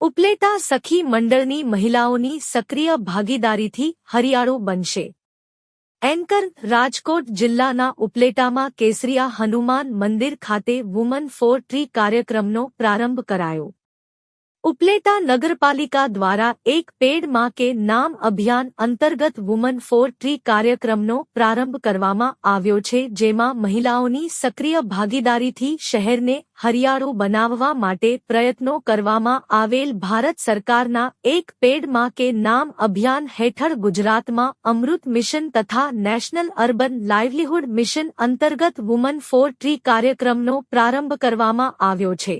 ઉપલેટા સખી મંડળની મહિલાઓની સક્રિય ભાગીદારીથી હરિયાળું બનશે। એન્કર રાજકોટ જિલ્લાના ઉપલેટામાં કેસરિયા હનુમાન મંદિર ખાતે વુમન ફોર ટ્રી કાર્યક્રમનો પ્રારંભ કરાયો। ઉપલેટા નગરપાલિકા દ્વારા એક પેડ માં કે નામ અભિયાન અંતર્ગત વુમન ફોર ટ્રી કાર્યક્રમનો પ્રારંભ કરવામાં આવ્યો છે, જેમાં મહિલાઓની સક્રિય ભાગીદારીથી શહેરને હરિયાળું બનાવવા માટે પ્રયત્નો કરવામાં આવેલ ભારત સરકારના એક પેડ માં કે નામ અભિયાન હેઠળ ગુજરાતમાં અમૃત મિશન તથા નેશનલ અર્બન લાઇવલીહુડ મિશન અંતર્ગત વુમન ફોર ટ્રી કાર્યક્રમનો પ્રારંભ કરવામાં આવ્યો છે।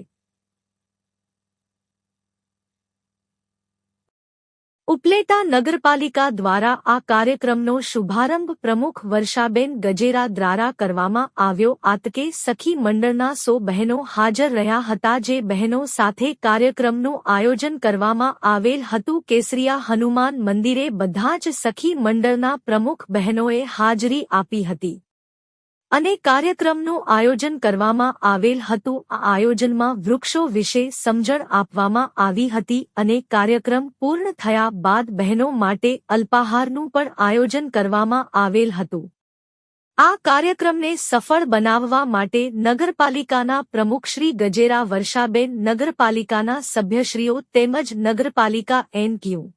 ઉપલેટા નગરપાલિકા દ્વારા આ કાર્યક્રમનો શુભારંભ પ્રમુખ વર્ષાબેન ગજેરા દ્વારા કરવામાં આવ્યો। આતકે સખી મંડળના 100 બહેનો હાજર રહ્યા હતા, જે બહેનો સાથે કાર્યક્રમનું આયોજન કરવામાં આવેલ હતું। કેસરિયા હનુમાન મંદિરે બધા જ સખી મંડળના પ્રમુખ બહેનોએ હાજરી આપી હતી અને કાર્યક્રમનું આયોજન કરવામાં આવેલ હતું। આ આયોજનમાં વૃક્ષો વિશે સમજણ આપવામાં આવી હતી અને કાર્યક્રમ પૂર્ણ થયા બાદ બહેનો માટે અલ્પાહારનું પણ આયોજન કરવામાં આવેલ હતું। આ કાર્યક્રમને સફળ બનાવવા માટે નગરપાલિકાના પ્રમુખ શ્રી ગજેરા, વર્ષાબેન, નગરપાલિકાના સભ્યશ્રીઓ તેમજ નગરપાલિકા એન.ક્યુ.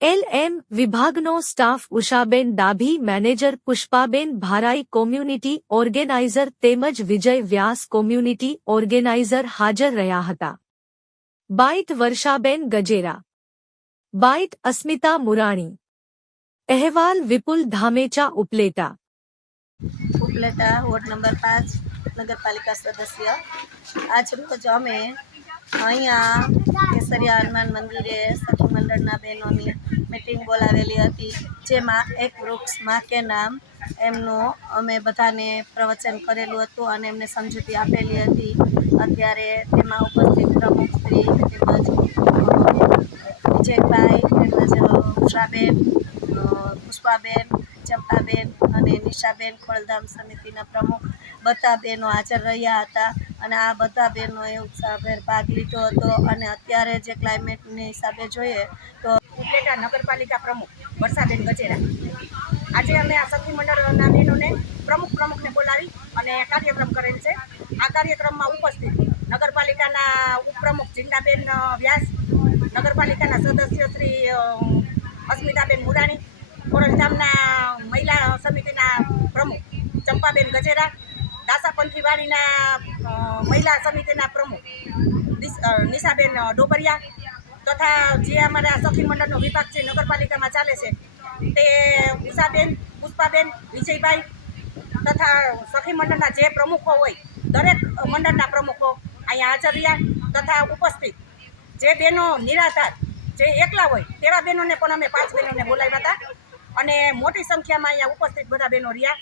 એલ.એમ. વિભાગનો સ્ટાફ ઉષાબેન Dabhi, manager Pushpaben ભારાઈ, community organiser તેમજ વિજય વ્યાસ, કોમ્યુનિટી ઓર્ગેનાઇઝર હાજર રહ્યા હતા। બાઇટ વર્ષાબેન ગજેરા, બાઇટ અસ્મિતા મુરાણી, અહેવાલ વિપુલ ધામેચા, ઉપલેટા। ઉપલેટા વોર્ડ નંબર 5 નગરપાલિકા સદસ્ય। આજ રોજ અમે અહીંયા કેસરિયા હનુમાન મંદિરે સખી મંડળના બહેનોની મીટિંગ બોલાવેલી હતી, જેમાં એક વૃક્ષ માં કે નામ એમનું અમે બધાને પ્રવચન કરેલું હતું અને એમને સમજૂતી આપેલી હતી। અત્યારે તેમાં ઉપસ્થિત પ્રમુખ શ્રી તેમજ વિજયભાઈ તેમજ ઉષાબેન, પુષ્પાબેન, ચંપાબેન અને નિશાબેન, ખોડલધામ સમિતિના પ્રમુખ બધા બહેનો હાજર રહ્યા હતા અને આ બધા બહેનોએ ઉત્સાહભેર ભાગ લીધો હતો। અને અત્યારે જે ક્લાઇમેટની હિસાબે જોઈએ તો ઉપલેટા નગરપાલિકા પ્રમુખ વર્ષાબેન ગજેરા, આજે અમે આ સખી મંડળના બહેનોને પ્રમુખને બોલાવી અને કાર્યક્રમ કરેલ છે। આ કાર્યક્રમમાં ઉપસ્થિત નગરપાલિકાના ઉપપ્રમુખ જીંદાબેન વ્યાસ, નગરપાલિકાના સદસ્ય શ્રી અસ્મિતાબેન મુરાણી, ખોડલધામના મહિલા સમિતિના પ્રમુખ ચંપાબેન ગજેરા, દાસાપંથીવાડીના મહિલા સમિતિના પ્રમુખ નિશાબેન ડોબરિયા તથા જે અમારા સખી મંડળનો વિભાગ છે નગરપાલિકામાં ચાલે છે તે ઉષાબેન, પુષ્પાબેન, વિજયભાઈ તથા સખી મંડળના જે પ્રમુખો હોય દરેક મંડળના પ્રમુખો અહીંયા હાજર રહ્યા તથા ઉપસ્થિત જે બહેનો નિરાધાર, જે એકલા હોય તેવા બહેનોને પણ અમે 5 બહેનોને બોલાવ્યા હતા અને મોટી સંખ્યામાં અહીંયા ઉપસ્થિત બધા બહેનો રહ્યા।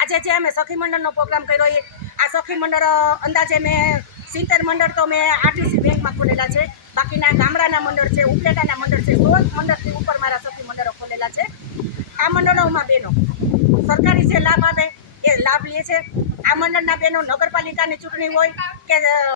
આજે જે અમે સખી મંડળનો પ્રોગ્રામ કર્યો એ આ સખી મંડળ અંદાજે મેં 70 મંડળ તો મેં આરટીસી બેંકમાં ખોલેલા છે, બાકીના ગામડાના મંડળ છે, ઉપલેટાના મંડળ છે, 16 મંડળથી ઉપર મારા સખી મંડળો ખોલેલા છે। આ મંડળોમાં બહેનો સરકારી જે લાભ આવે એ લાભ લે છે। આ મંડળના બહેનો નગરપાલિકાની ચૂંટણી હોય કે